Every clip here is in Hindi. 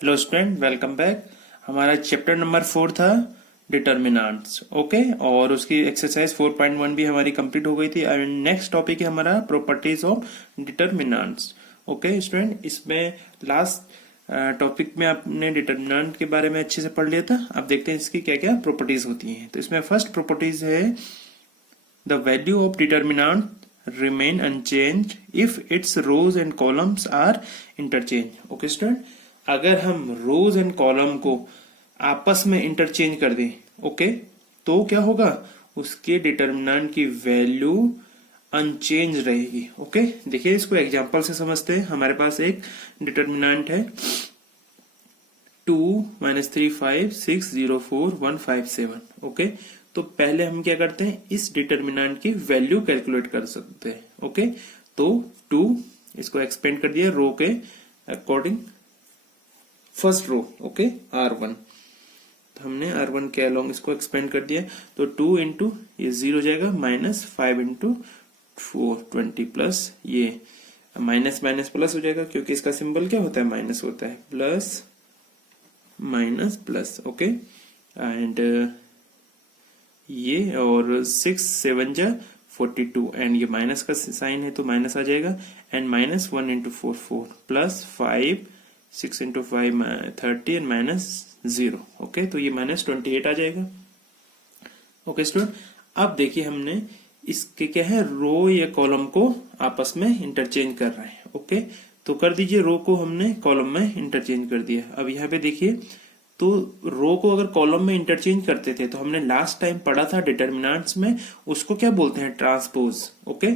Hello student, welcome back. हमारा चैप्टर नंबर 4 था डिटर्मिनेंट्स। ओके, और उसकी एक्सरसाइज 4.1 भी हमारी कंप्लीट हो गई थी। एंड नेक्स्ट टॉपिक है हमारा properties of determinants. Okay student, इसमें लास्ट टॉपिक में आपने डिटर्मिनेंट के बारे में अच्छे से पढ़ लिया था। अब देखते हैं इसकी क्या क्या प्रॉपर्टीज होती हैं। तो इसमें फर्स्ट प्रॉपर्टीज है the value of determinant remain unchanged if its rows and columns are interchange। Okay student, अगर हम रोज एंड कॉलम को आपस में इंटरचेंज कर दें, ओके, तो क्या होगा, उसके डिटर्मिनेंट की वैल्यू अनचेंज रहेगी। ओके, देखिए इसको एग्जांपल से समझते हैं। हमारे पास एक डिटर्मिनेंट है 2 - 3 5 6 0 4 1 5 7। ओके, तो पहले हम क्या करते हैं, इस डिटर्मिनेंट की वैल्यू कैलकुलेट कर सकते हैं। ओके, तो 2 इसको एक्सपेंड कर दिया रो के according, first row, okay, R1। तो हमने R1 के अलोंग इसको एक्सपेंड कर दिया। तो 2 इंटू ये 0 जाएगा, -5 इंटू 4 20 प्लस ये माइनस माइनस प्लस हो जाएगा, क्योंकि इसका सिंबल क्या होता है, माइनस होता है, plus minus plus. Okay, and ये और 6 7 जा 42, एंड ये माइनस का साइन है तो माइनस आ जाएगा, and -1 into 4 4 plus 5 6 into 5 30 and -0। Okay, तो ये -28 आ जाएगा। ओके स्टूडेंट, अब देखिए हमने इसके क्या है, रो या कॉलम को आपस में इंटरचेंज कर रहे हैं। ओके, तो कर दीजिए, रो को हमने कॉलम में इंटरचेंज कर दिया। अब यहाँ पे देखिए, तो रो को अगर कॉलम में इंटरचेंज करते थे तो हमने लास्ट टाइम पढ़ा था डिटर्मिनेंट्स में, उसको क्या बोलते हैं, ट्रांसपोज। ओके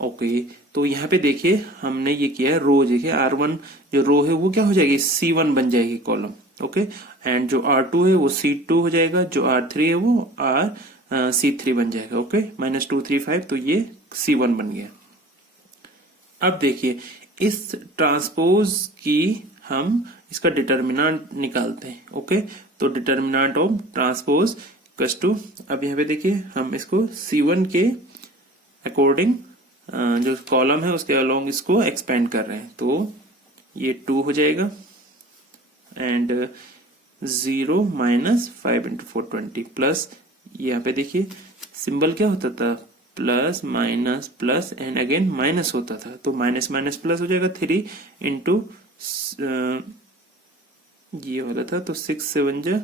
ओके, तो यहाँ पे देखिए हमने ये किया है, रो देखिए R1 जो रो है वो क्या हो जाएगी, C1 बन जाएगी कॉलम। ओके, एंड जो R2 है वो C2 हो जाएगा, जो R3 है वो C3 बन जाएगा। ओके, -2 3 5, तो ये C1 बन गया। अब देखिए इस ट्रांसपोज की हम इसका डिटर्मिनेंट निकालते हैं। ओके, तो determinant of transpose equals to, अब यहाँ पे देखिए हम इसको C1 के अकॉर्डिंग जो कॉलम है उसके अलोंग इसको एक्सपेंड कर रहे हैं। तो ये 2 हो जाएगा, एंड 0 -5 इंटू 4 20 प्लस, यहाँ पे देखिए सिंबल क्या होता था, plus minus plus and again minus होता था, तो माइनस माइनस प्लस हो जाएगा, 3 इंटू ये वाला था, तो 6 7 जा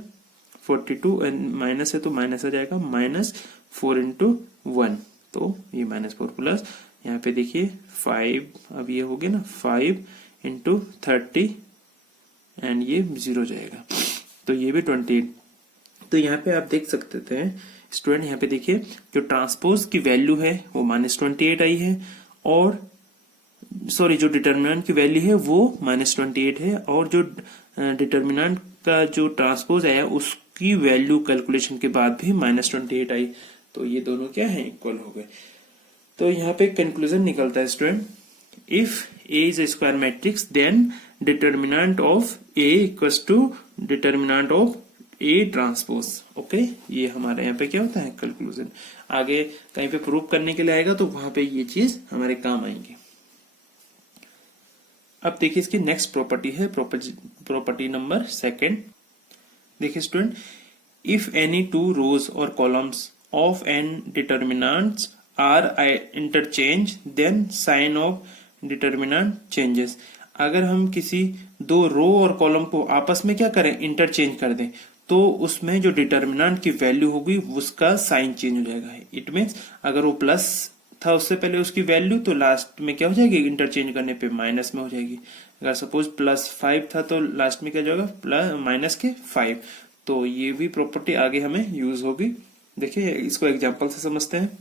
42, एंड माइनस है तो माइनस आ जाएगा, -4 इंटू 1, तो ये -4 प्लस यहाँ पे देखिए 5, अब ये हो गया ना 5 इंटू 30, एंड ये 0 जाएगा, तो ये भी 28। तो यहाँ पे आप देख सकते थे स्टूडेंट, यहाँ पे देखिए जो ट्रांसपोज की वैल्यू है वो -28 आई है, और सॉरी जो डिटर्मिनेंट की वैल्यू है वो -28 है, और जो डिटर्मिनेंट का जो ट्रांसपोज आया उसकी वैल्यू कैलकुलेशन के बाद भी -28 आई। तो ये दोनों क्या है, इक्वल हो गए। तो यहाँ पे कंक्लूजन निकलता है student, if A is a square matrix then determinant of A equals to determinant of A transpose. Okay, ये हमारे यहाँ पे क्या होता है, कंक्लूजन। आगे कहीं पे प्रूव करने के लिए आएगा तो वहां पे ये चीज हमारे काम आएंगी। अब देखिए इसकी नेक्स्ट प्रॉपर्टी है प्रॉपर्टी नंबर 2। देखिए स्टूडेंट, इफ एनी 2 रोज और columns of an determinants are interchange then sign of determinant changes. अगर हम किसी 2 रो और कॉलम को आपस में क्या करें, इंटरचेंज कर दें, तो उसमें जो डिटर्मिनेंट की वैल्यू होगी उसका साइन चेंज हो जाएगा। इट मीन्स अगर वो प्लस था उससे पहले उसकी वैल्यू, तो लास्ट में क्या हो जाएगी, इंटरचेंज करने पे माइनस में हो जाएगी। अगर सपोज +5 था तो लास्ट में क्या जाएगा, -5। तो ये भी प्रॉपर्टी आगे हमें यूज होगी। देखिए इसको एग्जांपल से समझते हैं।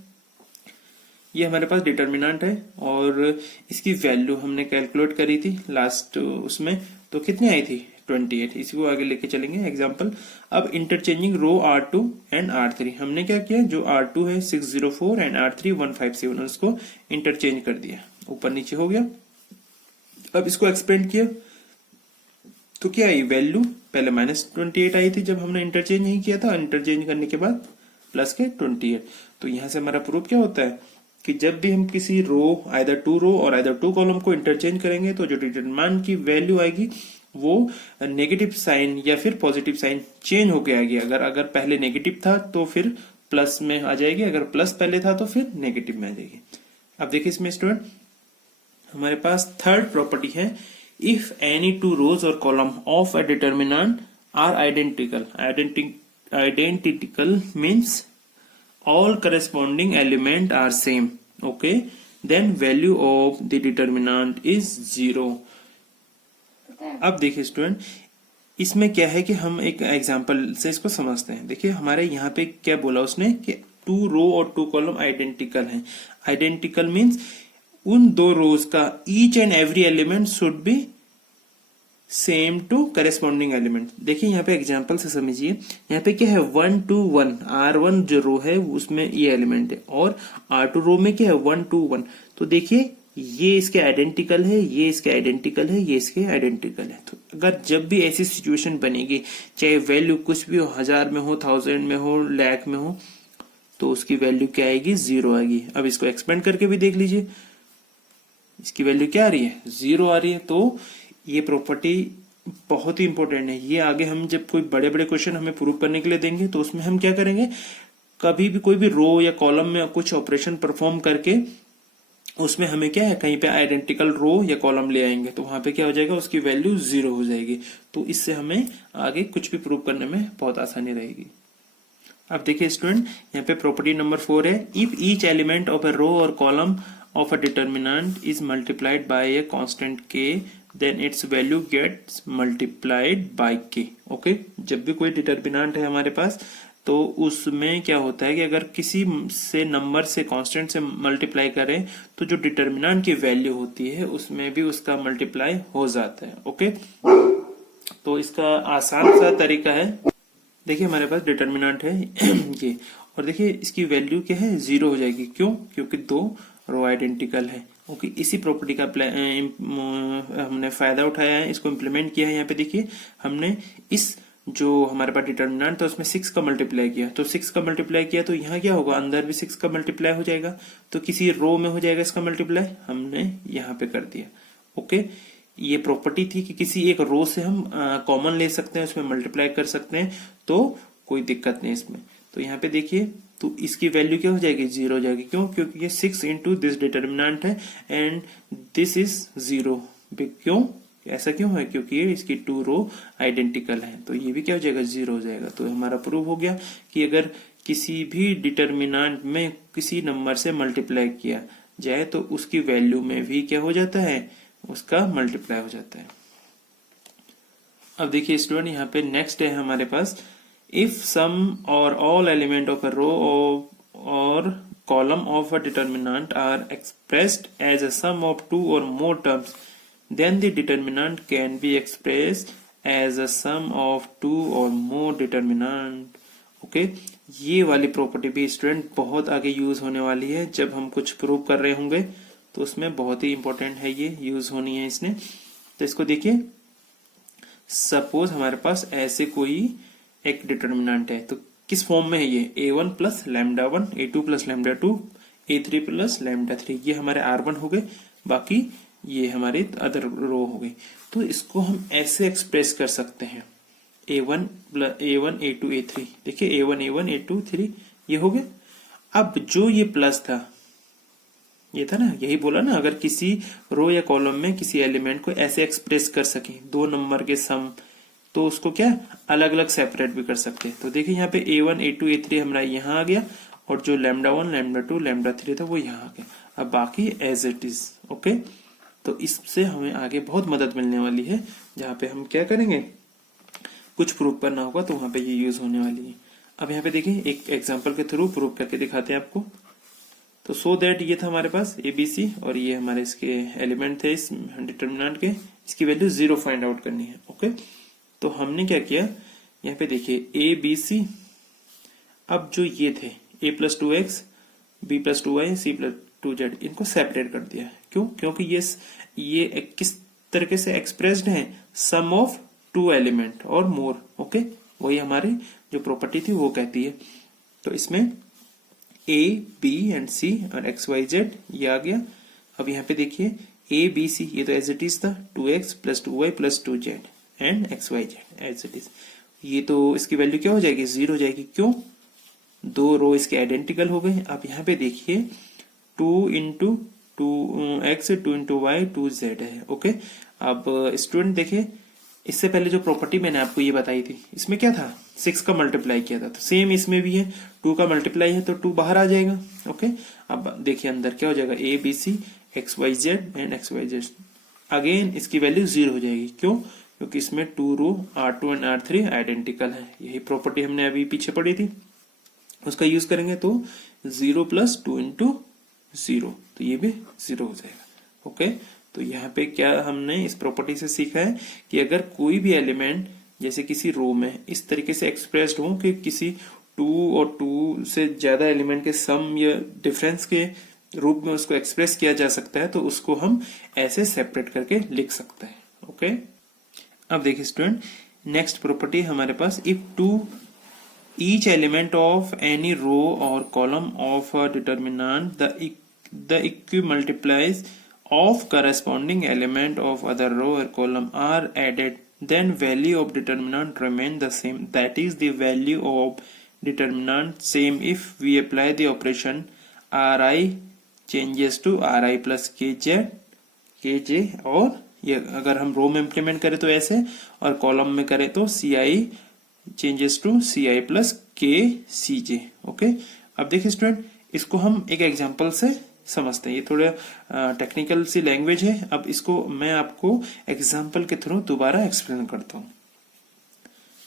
ये हमारे पास डिटर्मिनेंट है और इसकी वैल्यू हमने कैलकुलेट करी थी लास्ट उसमें, तो कितनी आई थी, 28। इसी को आगे लेके चलेंगे एग्जांपल। अब interchanging row R2 and R3, हमने क्या किया, जो R2 है 604 एंड R3 157, उसको इंटरचेंज कर दिया, ऊपर नीचे हो गया। अब इसको एक्सपेंड किया तो क्या आई वैल्यू, पहले -28 आई थी जब हमने इंटरचेंज नहीं किया था, इंटरचेंज करने के बाद प्लस के 28। तो यहां से हमारा प्रूफ क्या होता है कि जब भी हम किसी रो, आइदर 2 रो और आइदर 2 कॉलम को इंटरचेंज करेंगे तो जो डिटरमिनेंट की वैल्यू आएगी वो नेगेटिव साइन या फिर पॉजिटिव साइन चेंज होके आ गया। अगर पहले नेगेटिव था तो फिर प्लस में आ जाएगी, अगर प्लस पहले था तो फिर नेगेटिव में आ जाएगी। अब देखिए इसमें स्टूडेंट हमारे पास थर्ड प्रॉपर्टी है, इफ एनी टू रोज और column of a determinant are identical. Identical means all corresponding element are same, okay, then value of the determinant is 0। अब देखिए स्टूडेंट इसमें क्या है कि हम एक एग्जांपल से इसको समझते हैं। देखिए हमारे यहाँ पे क्या बोला उसने कि 2 रो और 2 कॉलम आइडेंटिकल हैं। आइडेंटिकल मीन्स उन 2 रोज का each and every element should be same to corresponding element. देखिए यहाँ पे एग्जांपल से समझिए, यहाँ पे क्या है 1 2 1, R1 जो रो है उसमें ये एलिमेंट है, और R2 रो में क्या है 1 2 1। तो देखिए ये इसके आइडेंटिकल है, ये इसके आइडेंटिकल है, ये इसके आइडेंटिकल है। तो अगर जब भी ऐसी सिचुएशन बनेगी, चाहे वैल्यू कुछ भी हो, 1000 में हो, 1000 में हो, लाख में हो, तो उसकी वैल्यू क्या आएगी 0 आएगी। अब इसको एक्सपेंड करके भी देख लीजिए, इसकी वैल्यू क्या आ रही है 0 आ रही है। तो ये प्रॉपर्टी बहुत ही इंपॉर्टेंट है। ये आगे हम जब कोई बड़े बड़े क्वेश्चन हमें प्रूव करने के लिए देंगे तो उसमें हम क्या करेंगे, कभी भी कोई भी रो या कॉलम में कुछ ऑपरेशन परफॉर्म करके उसमें हमें क्या है कहीं पे आइडेंटिकल रो या कॉलम ले आएंगे तो वहां पे क्या हो जाएगा, उसकी वैल्यू 0 हो जाएगी। तो इससे हमें आगे कुछ भी प्रूव करने में बहुत आसानी रहेगी। अब देखिए स्टूडेंट यहाँ पे प्रॉपर्टी नंबर 4 है, if each element of a row और column of a determinant is multiplied by a constant k then its value gets multiplied by k। Okay, जब भी कोई डिटर्मिनेंट है हमारे पास तो उसमें क्या होता है कि अगर किसी से नंबर से कांस्टेंट से मल्टीप्लाई करें तो जो डिटर्मिनेंट की वैल्यू होती है उसमें भी उसका मल्टीप्लाई हो जाता है। ओके, तो इसका आसान सा तरीका है, देखिए हमारे पास डिटर्मिनेंट है ये, और देखिए इसकी वैल्यू क्या है 0 हो जाएगी। क्यों? क्योंकि 2 रो आइडेंटिकल है। ओके, इसी प्रॉपर्टी का हमने फायदा उठाया है, इसको इम्प्लीमेंट किया है। यहाँ पे देखिए हमने इस जो हमारे पास डिटर्मिनेंट था उसमें 6 का मल्टीप्लाई किया, तो 6 का मल्टीप्लाई किया तो यहाँ क्या होगा, अंदर भी 6 का मल्टीप्लाई हो जाएगा, तो किसी रो में हो जाएगा इसका मल्टीप्लाई, हमने यहाँ पे कर दिया। ओके, ये प्रॉपर्टी थी कि किसी एक रो से हम कॉमन ले सकते हैं, उसमें मल्टीप्लाई कर सकते हैं, तो कोई दिक्कत नहीं इसमें। तो यहाँ पे देखिए तो इसकी वैल्यू क्या हो जाएगी 0 हो जाएगी। क्यों? क्योंकि ये 6 इंटू दिस डिटर्मिनेंट है एंड दिस इज 0। क्यों ऐसा क्यों है? क्योंकि ये इसकी 2 रो आइडेंटिकल है, तो ये भी क्या हो जाएगा 0 हो जाएगा। तो हमारा प्रूव हो गया कि अगर किसी भी डिटर्मिनेंट में किसी नंबर से मल्टीप्लाई किया जाए तो उसकी वैल्यू में भी क्या हो जाता है, उसका मल्टीप्लाई हो जाता है। अब देखिए स्टूडेंट यहाँ पे नेक्स्ट है हमारे पास, if some or all element of a row or column of a determinant are expressed as a sum of 2 or more terms, then the determinant can be expressed as a sum of 2 or more determinant। Okay, ये वाली प्रॉपर्टी भी स्टूडेंट बहुत आगे यूज होने वाली है, जब हम कुछ प्रूव कर रहे होंगे तो उसमें बहुत ही इंपॉर्टेंट है, ये यूज होनी है इसने। तो इसको देखिए, सपोज हमारे पास ऐसे कोई एक डिटर्मिनेंट है, तो किस फॉर्म में है ये, a1 plus lambda 1, a2 plus lambda 2, a3 plus lambda 3, ये हमारे R1 हो गए, बाकी ये हमारे अदर रो हो गई। तो इसको हम ऐसे एक्सप्रेस कर सकते हैं, a1 a2 a3, देखिए a1 a2 3 ये हो गए। अब जो ये प्लस था, ये था ना, यही बोला ना, अगर किसी रो या कॉलम में किसी एलिमेंट को ऐसे एक्सप्रेस कर सके 2 नंबर के सम, तो उसको क्या अलग अलग सेपरेट भी कर सकते हैं। तो देखिए यहाँ पे a1 a2 a3 हमारा यहाँ आ गया, और जो लैम्डा 1 लैम्डा 2 लैम्डा 3 था वो यहाँ आ गया। अब बाकी एज इट इज। ओके, तो इससे हमें आगे बहुत मदद मिलने वाली है, जहाँ पे हम क्या करेंगे, कुछ प्रूव करना होगा तो वहां पे ये यूज होने वाली है। अब यहाँ पे देखिए एक एग्जाम्पल के थ्रू प्रूव करके दिखाते हैं आपको। तो सो दैट ये था हमारे पास ABC, और ये हमारे इसके एलिमेंट थे इस डिटर्मिनेंट के, इसकी वैल्यू 0 फाइंड आउट करनी है। ओके, तो हमने क्या किया, यहाँ पे देखिए ABC, अब जो ये थे a plus 2x, b plus 2y, c plus 2z, इनको सेपरेट कर दिया। क्यों? क्योंकि ये किस तरीके से एक्सप्रेस्ड है, सम ऑफ 2 एलिमेंट और मोर। ओके, वही हमारी जो प्रॉपर्टी थी वो कहती है। तो इसमें a b एंड c और x y z ये आ गया। अब यहाँ पे देखिए a b c, ये तो एज इट इज था 2x plus 2y plus 2z, and XYZ as it is. ये तो इसकी वैल्यू क्या हो जाएगी, 0 हो जाएगी। क्यों, दो रो इसके आइडेंटिकल हो गए। अब यहाँ पे देखिए 2 into 2x 2 into Y 2z है। ओके, अब स्टूडेंट देखिए इससे पहले जो प्रॉपर्टी मैंने आपको ये बताई थी इसमें क्या था, 6 का मल्टीप्लाई किया था, तो सेम इसमें भी है 2 का मल्टीप्लाई है तो 2 बाहर आ जाएगा। ओके, अब देखिए अंदर क्या हो जाएगा, ABC XYZ and XYZ। Again इसकी वैल्यू 0 हो जाएगी। क्यों, क्योंकि इसमें 2 रो R2 एंड R3 आइडेंटिकल है। यही प्रॉपर्टी हमने अभी पीछे पढ़ी थी, उसका यूज करेंगे तो 0 + 2 इंटू 0, तो ये भी 0 हो जाएगा। ओके, तो यहाँ पे क्या हमने इस प्रॉपर्टी से सीखा है कि अगर कोई भी एलिमेंट जैसे किसी रो में इस तरीके से एक्सप्रेस्ड हो कि किसी 2 और 2 से ज्यादा एलिमेंट के सम या डिफरेंस के रूप में उसको एक्सप्रेस किया जा सकता है, तो उसको हम ऐसे सेपरेट करके लिख सकते हैं। ओके, अब देखिए स्टूडेंट, नेक्स्ट प्रॉपर्टी हमारे पास, if to each element of any row or column of a determinant the equimultiplies of corresponding element of other row or column are added, then value of determinant remain the same, that is the value of determinant same if we apply the operation ri changes to ri plus kj और ये अगर हम रो में इम्प्लीमेंट करें तो ऐसे, और कॉलम में करें तो ci changes to CI plus KCJ। Okay, अब देखिए स्टूडेंट इसको हम एक एग्जांपल से समझते हैं। ये थोड़ा टेक्निकल सी लैंग्वेज है, अब इसको मैं आपको एग्जांपल के थ्रू दोबारा एक्सप्लेन करता हूँ।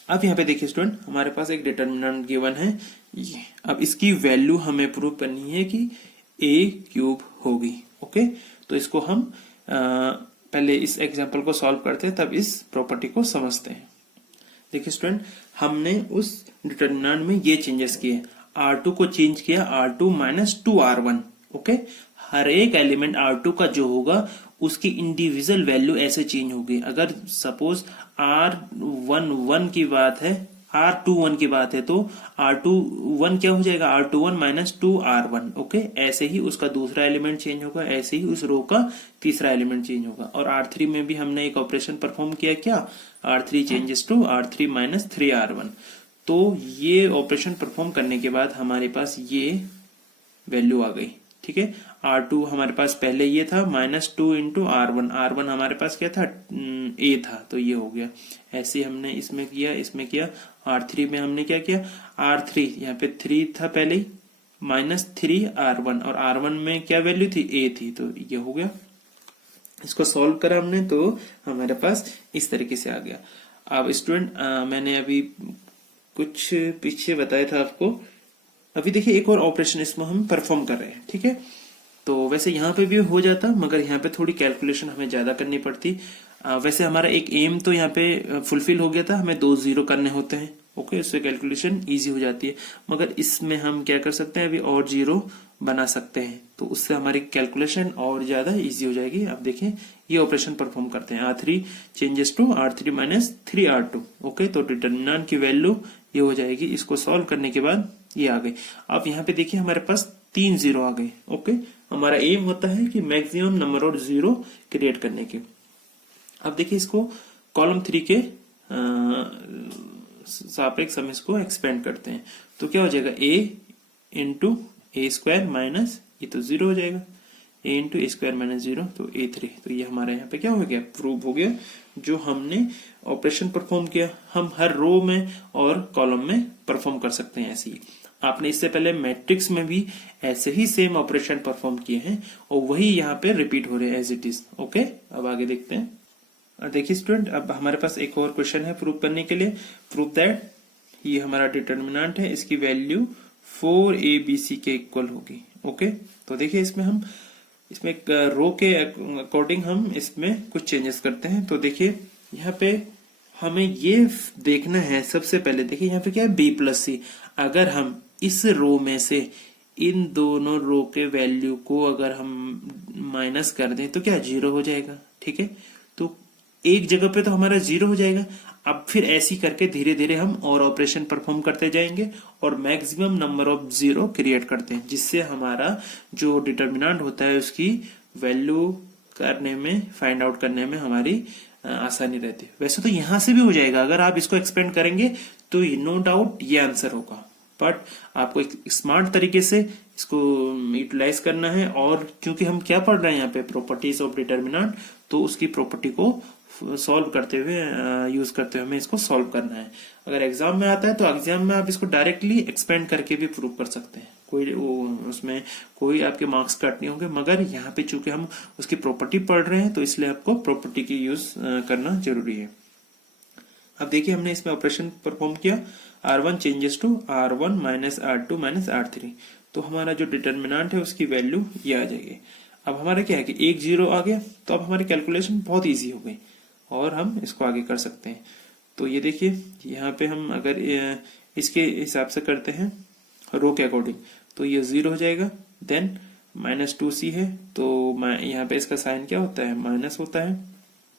अब यहाँ पे देखिए स्टूडेंट, हमारे पास एक डिटर्मिनेंट गिवन है ये। अब इसकी वैल्यू हमें प्रूव करनी है कि A³ होगी। ओके, तो इसको हम पहले इस एग्जांपल को सॉल्व करते हैं, तब इस प्रॉपर्टी को समझते हैं। देखिए स्टूडेंट, हमने उस डिटर्मिनेंट में ये चेंजेस किए, R2 को चेंज किया R2 - 2R1। ओके, हर एक एलिमेंट R2 का जो होगा उसकी इंडिविजुअल वैल्यू ऐसे चेंज होगी। अगर सपोज R11 की बात है, R21 की बात है, तो R21 क्या हो जाएगा, R21 - 2R1। ओके, ऐसे ही उसका दूसरा एलिमेंट चेंज होगा, ऐसे ही उस रो का तीसरा एलिमेंट चेंज होगा। और R3 में भी हमने एक ऑपरेशन परफॉर्म किया, क्या, R3 changes to R3 - 3R1। तो ये ऑपरेशन परफॉर्म करने के बाद हमारे पास ये वैल्यू आ गई। ठीक है, R2 हमारे पास पहले ये था -2 इंटू R1, R1 हमारे पास क्या था, A था, तो ये हो गया। ऐसे हमने इसमें किया, इसमें किया। R3 में हमने क्या किया, R3 यहाँ पे 3 था पहले ही, -3R1, और R1 में क्या वैल्यू थी, A थी, तो ये हो गया। इसको सॉल्व करा हमने तो हमारे पास इस तरीके से आ गया। अब स्टूडेंट मैंने अभी कुछ पीछे बताया था आपको, अभी देखिए एक और ऑपरेशन इसमें हम परफॉर्म कर रहे हैं। ठीक है, तो वैसे यहाँ पे भी हो जाता, मगर यहाँ पे थोड़ी कैलकुलेशन हमें ज्यादा करनी पड़ती। वैसे हमारा एक एम तो यहाँ पे फुलफिल हो गया था, हमें 2 0 करने होते हैं। ओके, उससे कैलकुलेशन इजी हो जाती है, मगर इसमें हम क्या कर सकते हैं, अभी और 0 बना सकते हैं, तो उससे हमारी कैलकुलेशन और ज्यादा इजी हो जाएगी। अब देखें ये ऑपरेशन परफॉर्म करते हैं, R3 changes to R3 - 3R2। Okay, तो डिटर्मिनेंट की वैल्यू ये हो जाएगी। इसको सॉल्व करने के बाद ये आ गई। अब यहाँ पे देखिए हमारे पास 3 0 आ गए। ओके, हमारा एम होता है कि मैक्सिमम नंबर ऑफ 0 क्रिएट करने की। अब देखिए इसको कॉलम 3 के सापेक्ष हम इसको एक्सपेंड करते हैं, तो क्या हो जाएगा, A इंटू A² माइनस, ये तो 0 हो जाएगा, A इंटू A² - 0, तो A3। तो ये हमारे यहाँ पे क्या हो गया, प्रूव हो गया। जो हमने ऑपरेशन परफॉर्म किया हम हर रो में और कॉलम में परफॉर्म कर सकते हैं ऐसे ही। आपने इससे पहले मैट्रिक्स में भी ऐसे ही सेम ऑपरेशन परफॉर्म किए हैं और वही यहाँ पे रिपीट हो रहे हैं एज इट इज। ओके, अब आगे देखते हैं। देखिए स्टूडेंट, अब हमारे पास एक और क्वेश्चन है प्रूव करने के लिए। प्रूव दैट ये हमारा डिटर्मिनेंट है, इसकी वैल्यू 4ABC के इक्वल होगी। ओके, तो देखिए इसमें रो के अकॉर्डिंग हम इसमें कुछ चेंजेस करते हैं। तो देखिए यहाँ पे हमें ये देखना है, सबसे पहले देखिए यहाँ पे क्या है, B+C। अगर हम इस रो में से इन दोनों रो के वैल्यू को अगर हम माइनस कर दें तो क्या 0 हो जाएगा। ठीक है, तो एक जगह पे तो हमारा 0 हो जाएगा। अब फिर ऐसी करके धीरे धीरे हम और ऑपरेशन परफॉर्म करते जाएंगे और मैक्सिमम नंबर ऑफ 0 क्रिएट करते हैं, जिससे हमारा जो डिटर्मिनेंट होता है उसकी वैल्यू करने में, फाइंड आउट करने में हमारी आसानी रहती है। वैसे तो यहाँ से भी हो जाएगा, अगर आप इसको एक्सपेंड करेंगे तो नो डाउट ये आंसर होगा, बट आपको एक स्मार्ट तरीके से इसको यूटिलाइज करना है। और क्योंकि हम क्या पढ़ रहे हैं यहाँ पे, प्रॉपर्टीज ऑफ डिटर्मिनेंट, तो उसकी प्रॉपर्टी को सॉल्व करते हुए यूज करते हुए हमें इसको सॉल्व करना है। अगर एग्जाम में आता है तो एग्जाम में आप इसको डायरेक्टली एक्सपेंड करके भी प्रूव कर सकते हैं, कोई उसमें कोई आपके मार्क्स कट नहीं होंगे। मगर यहाँ पे चूंकि हम उसकी प्रॉपर्टी पढ़ रहे हैं तो इसलिए आपको प्रॉपर्टी की यूज करना जरूरी है। अब देखिए हमने इसमें ऑपरेशन परफॉर्म किया, R1 changes to R1 minus R2 minus R3, तो हमारा जो डिटर्मिनेंट है उसकी वैल्यू ये आ जाएगी। अब हमारा क्या है कि एक जीरो आ गया, तो अब हमारी कैलकुलेशन बहुत इजी हो गई और हम इसको आगे कर सकते हैं। तो ये देखिए यहाँ पे हम अगर इसके हिसाब से करते हैं रो के अकॉर्डिंग, तो ये 0 हो जाएगा। देन -2c है, तो यहाँ पे इसका साइन क्या होता है, माइनस होता है,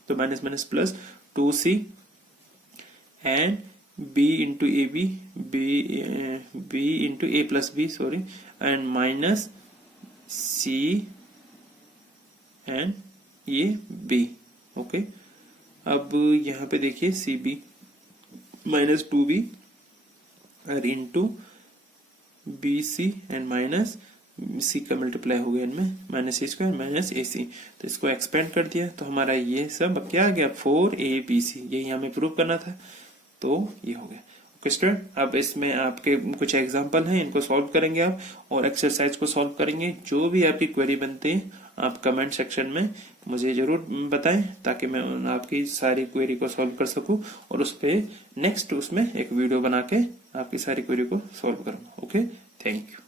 तो minus minus plus 2c and b into A B into A plus B, sorry, and minus c and ये b। ओके, अब यहाँ पे देखिए सी बी माइनस 2b और into B C and minus C का मल्टीप्लाई हो गया इनमें, minus A square minus A C, तो इसको एक्सपेंड कर दिया तो हमारा ये सब अब क्या आ गया, 4abc, यही हमें प्रूव करना था, तो ये हो गया। ओके स्टूडेंट, अब इसमें आपके कुछ एग्जांपल हैं, इनको सॉल्व करेंगे आप और एक्सरसाइज को सॉल्व करेंगे। जो भी आपकी क्वेरी बनती है आप कमेंट सेक्शन में मुझे जरूर बताएं, ताकि मैं आपकी सारी क्वेरी को सॉल्व कर सकूं और उस पे नेक्स्ट उसमें एक वीडियो बना के आपकी सारी क्वेरी को सॉल्व करूंगा। Okay, thank you.